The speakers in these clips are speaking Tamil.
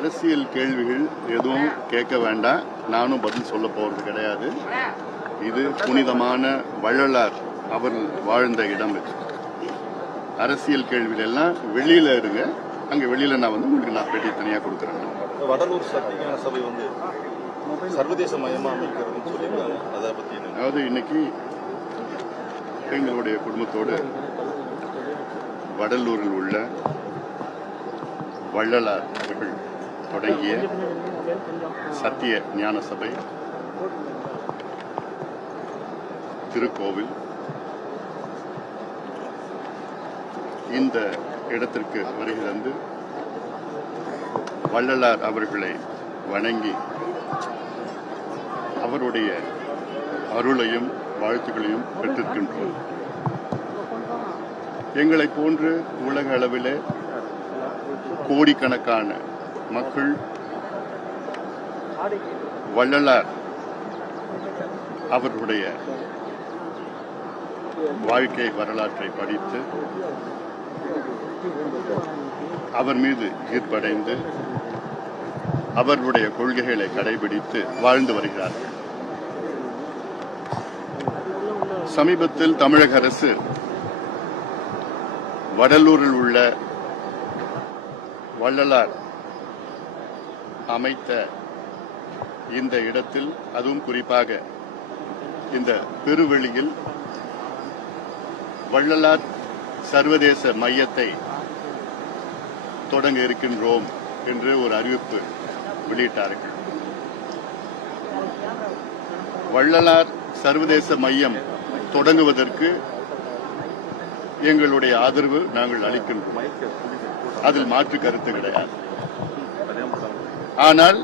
அரசியல் கேள்விகள் எதுவும் கேட்க வேண்டாம். நானும் பதில் சொல்ல போறது கிடையாது. இது புனிதமான வள்ளலார் அவர் வாழ்ந்த இடம் இது. அரசியல் கேள்விகள் எல்லாம் வெளியில இருங்க. அங்க வெளியில நான் வந்து உங்களுக்கு நான் பேட்டி தனியா கொடுக்குறேன். வடலூர் சபை வந்து சர்வதேச மயமா அமைக்கிறதுன்னு சொல்லியிருக்காங்க. அதை அதாவது இன்னைக்கு எங்களுடைய குடும்பத்தோடு வடலூரில் உள்ள வள்ளலார் அவர்கள் தொடங்கிய சத்திய ஞான சபை திருக்கோவில். இந்த இடத்திற்கு வருகை தந்து வள்ளலார் அவர்களை வணங்கி அவருடைய அருளையும் வாழ்த்துக்களையும் பெற்றிருக்கின்றோம். எங்களை போன்று உலக அளவில் கோடிக்கணக்கான மக்கள் வள்ளலார் அவர்களுடைய வாழ்க்கை வரலாற்றை படித்து அவர் மீது ஈர்ப்படைந்து அவர்களுடைய கொள்கைகளை கடைபிடித்து வாழ்ந்து வருகிறார்கள் சமீபத்தில் தமிழக அரசு வடலூரில் உள்ள வள்ளலார் அமைத்த இந்த இடத்தில் அதுவும் குறிப்பாக இந்த பெருவெளியில் வள்ளலார் சர்வதேச மையத்தை தொடங்க இருக்கின்றோம் என்று ஒரு அறிவிப்பு வெளியிட்டார்கள். வள்ளலார் சர்வதேச மையம் தொடங்குவதற்கு எங்களுடைய ஆதரவு நாங்கள் அளிக்கின்றோம். அதில் மாற்று கருத்து கிடையாது. ஆனால்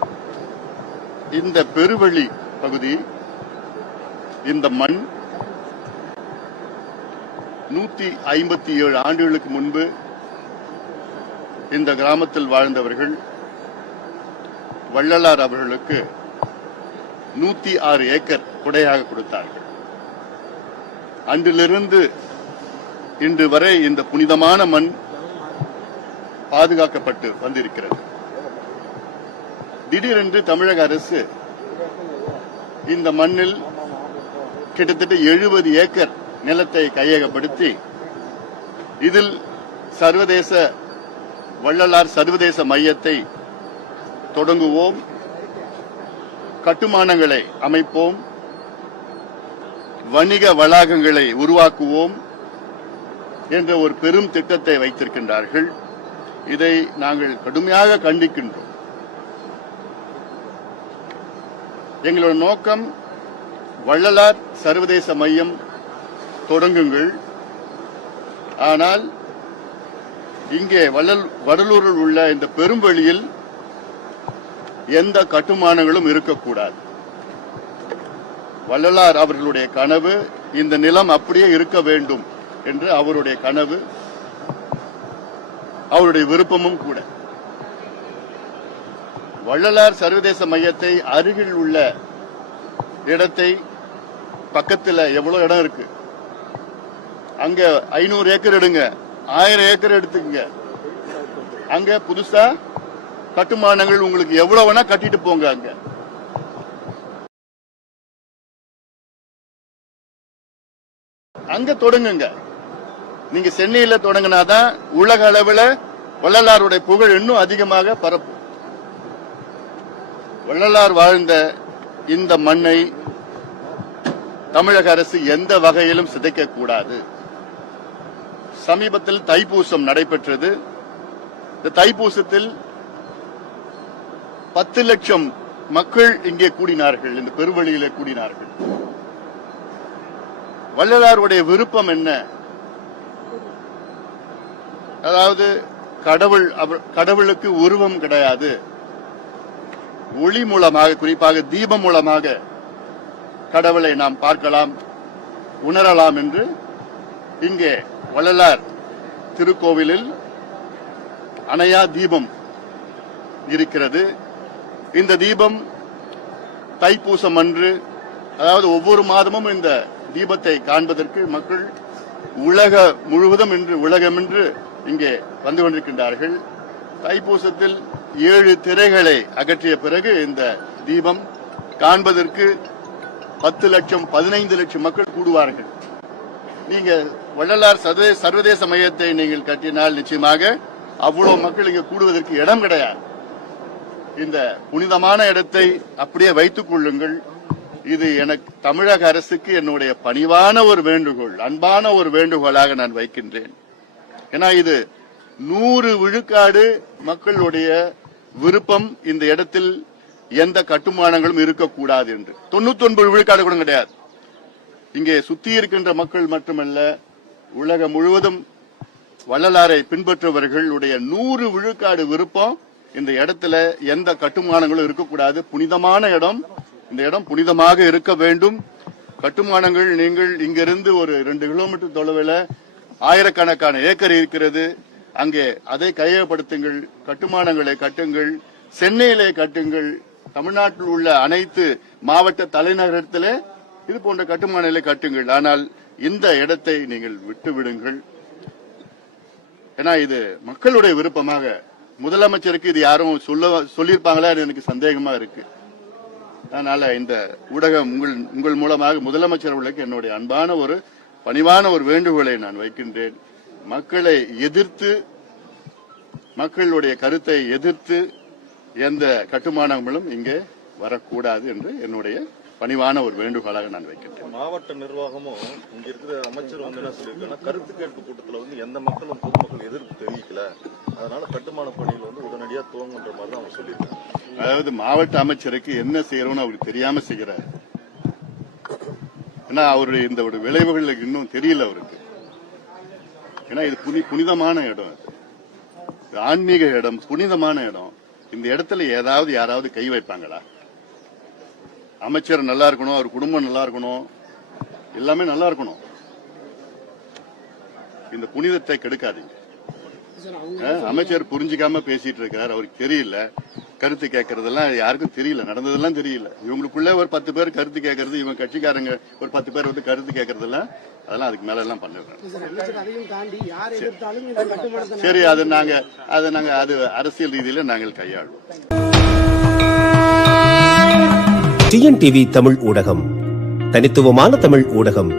இந்த பெருவழி பகுதி இந்த மண் நூத்தி ஐம்பத்தி ஏழு ஆண்டுகளுக்கு முன்பு இந்த கிராமத்தில் வாழ்ந்தவர்கள் வள்ளலார் அவர்களுக்கு நூத்தி ஆறு ஏக்கர் கொடையாக கொடுத்தார்கள். அன்றிலிருந்து இன்று வரை இந்த புனிதமான மண் பாதுகாக்கப்பட்டு வந்திருக்கிறது. திடீரென்று தமிழக அரசு இந்த மண்ணில் கிட்டத்தட்ட எழுபது ஏக்கர் நிலத்தை கையகப்படுத்தி இதில் சர்வதேச வள்ளலார் சர்வதேச மையத்தை தொடங்குவோம் கட்டுமானங்களை அமைப்போம் வணிக வளாகங்களை உருவாக்குவோம் என்ற ஒரு பெரும் திட்டத்தை வைத்திருக்கின்றார்கள். இதை நாங்கள் கடுமையாக கண்டிக்கின்றோம். எங்களோட நோக்கம் வள்ளலார் சர்வதேச மையம் தொடங்குங்கள். ஆனால் இங்கே வள்ளல் வடலூரில் உள்ள இந்த பெரும்பழியில் எந்த கட்டுமானங்களும் இருக்கக்கூடாது. வள்ளலார் அவர்களுடைய கனவு இந்த நிலம் அப்படியே இருக்க வேண்டும் என்று அவருடைய கனவு அவருடைய விருப்பமும் கூட. வள்ளலார் சர்வதேச மையத்தை அருகில் உள்ள இடத்தை பக்கத்தில் எவ்வளவு இடம் இருக்கு? அங்க ஐநூறு ஏக்கர் எடுங்க. ஆயிரம் ஏக்கர் எடுத்துக்கங்க. அங்க புதுசா கட்டுமானங்கள் உங்களுக்கு எவ்வளவு வேணா கட்டிட்டு போங்க அங்க. அங்க தொடங்குங்க. நீங்க சென்னையில தொடங்கினாதான் உலக அளவில் வள்ளலாருடைய புகழ் இன்னும் அதிகமாக பரப்பும். வள்ளலார் வாழ்ந்த இந்த மண்ணை தமிழக அரசு எந்த வகையிலும் சிதைக்க கூடாது. சமீபத்தில் தைப்பூசம் நடைபெற்றது. இந்த தைப்பூசத்தில் பத்து லட்சம் மக்கள் இங்கே கூடினார்கள் இந்த பெருவழியிலே கூடினார்கள். வள்ளலாருடைய விருப்பம் என்ன? அதாவது கடவுள் கடவுளுக்கு உருவம் கிடையாது. ஒளி மூலமாக குறிப்பாக தீபம் மூலமாக கடவுளை நாம் பார்க்கலாம் உணரலாம் என்று இங்கே வள்ளலார் திருக்கோவிலில் அணையா தீபம் இருக்கிறது. இந்த தீபம் தைப்பூசம் அன்று அதாவது ஒவ்வொரு மாதமும் இந்த தீபத்தை காண்பதற்கு மக்கள் உலக முழுவதும் இன்று உலகமென்று இங்கே வந்து கொண்டிருக்கின்றார்கள். தைப்பூசத்தில் ஏழு திரைகளை அகற்றிய பிறகு இந்த தீபம் காண்பதற்கு பத்து லட்சம் பதினைந்து லட்சம் மக்கள் கூடுவார்கள். நீங்க வள்ளலார் சர்வதேச சர்வதேச மையத்தை நீங்கள் கட்டினால் நிச்சயமாக அவ்வளவு மக்கள் இங்க கூடுவதற்கு இடம் கிடையாது. இந்த புனிதமான இடத்தை அப்படியே வைத்துக் கொள்ளுங்கள். இது எனக்கு தமிழக அரசுக்கு என்னுடைய பணிவான ஒரு வேண்டுகோள் அன்பான ஒரு வேண்டுகோளாக நான் வைக்கின்றேன். ஏன்னா இது நூறு விழுக்காடு மக்களுடைய விருப்பம் இந்த இடத்தில் எந்த கட்டுமானங்களும் இருக்கக்கூடாது என்று. தொண்ணூத்தி ஒன்பது விழுக்காடு கூட கிடையாது. இங்கே சுத்தி இருக்கின்ற மக்கள் மட்டுமல்ல உலகம் முழுவதும் வள்ளலாரை பின்பற்றுபவர்களுடைய நூறு விழுக்காடு விருப்பம் இந்த இடத்துல எந்த கட்டுமானங்களும் இருக்கக்கூடாது. புனிதமான இடம். இந்த இடம் புனிதமாக இருக்க வேண்டும். கட்டுமானங்கள் நீங்கள் இங்கிருந்து ஒரு ரெண்டு கிலோமீட்டர் தொலைவில் ஆயிரக்கணக்கான ஏக்கர் இருக்கிறது. அங்கே அதை கையகப்படுத்துங்கள் கட்டுமானங்களை கட்டுங்கள் சென்னையிலே கட்டுங்கள். தமிழ்நாட்டில் உள்ள அனைத்து மாவட்ட தலைநகரத்திலே இது போன்ற கட்டுமானங்களை கட்டுங்கள். ஆனால் இந்த இடத்தை நீங்கள் விட்டு விடுங்கள் ஏன்னா இது மக்களுடைய விருப்பமாக முதலமைச்சருக்கு இது யாரும் சொல்ல சொல்லியிருப்பாங்களா எனக்கு சந்தேகமா இருக்கு. அதனால இந்த ஊடகம் உங்கள் உங்கள் மூலமாக முதலமைச்சர் அவர்களுக்கு என்னுடைய அன்பான ஒரு பணிவான ஒரு வேண்டுகோளை நான் வைக்கின்றேன். மக்களை எதிர்த்து மக்களுடைய கருத்தை எதிர்த்து எந்த கட்டுமானங்களும் இங்கே வரக்கூடாது என்று என்னுடைய பணிவான ஒரு வேண்டுகோளாக நான் வைக்கின்றேன். மாவட்ட நிர்வாகமும் இங்க இருக்கிற அமைச்சர் வந்து என்ன சொல்லியிருக்காங்கன்னா கருத்து கேட்பு கூட்டத்துல வந்து எந்த மக்களும் பொதுமக்கள் எதிர்ப்பு தெரிவிக்கல. அதனால கட்டுமான பணிகள் வந்து உடனடியா துவங்குன்ற மாதிரி தான் அவங்க சொல்லியிருக்காங்க அதாவது மாவட்ட அமைச்சருக்கு என்ன செய்யறோம்னு அவருக்கு தெரியாம செய்யறாரு ஏன்னா அவருடைய இந்த விளைவுகள் இன்னும் தெரியல அவருக்கு. ஏன்னா இது புனி புனிதமான இடம் இது. ஆன்மீக இடம் புனிதமான இடம். இந்த இடத்துல ஏதாவது யாராவது கை வைப்பாங்களா? அமைச்சர் நல்லா இருக்கணும் அவர் குடும்பம் நல்லா இருக்கணும். எல்லாமே நல்லா இருக்கணும். இந்த புனிதத்தை கெடுக்காதீங்க. அமைச்சர் புரிஞ்சுக்காம பேசிட்டு இருக்காரு அவருக்கு தெரியல. கருத்து கேட்கறதெல்லாம் யாருக்கும் தெரியல. நடந்ததெல்லாம் தெரியல. இவங்களுக்குள்ள ஒரு பத்து பேர் கருத்து கேட்கறது இவங்க கட்சிக்காரங்க ஒரு பத்து பேர் வந்து கருத்து கேட்கறதெல்லாம் அதெல்லாம் அதுக்கு மேல எல்லாம் பண்ணிடுறாங்க. சார் அமைச்சர் அதையும் தாண்டி யார் எதிர்த்தாலும் இந்த கட்டுமானத்தை சரி அது நாங்க அதை நாங்க அது அரசியல் ரீதியில நாங்கள் கையாளுவோம். டிஎன்டிவி தமிழ் ஊடகம். தனித்துவமான தமிழ் ஊடகம்.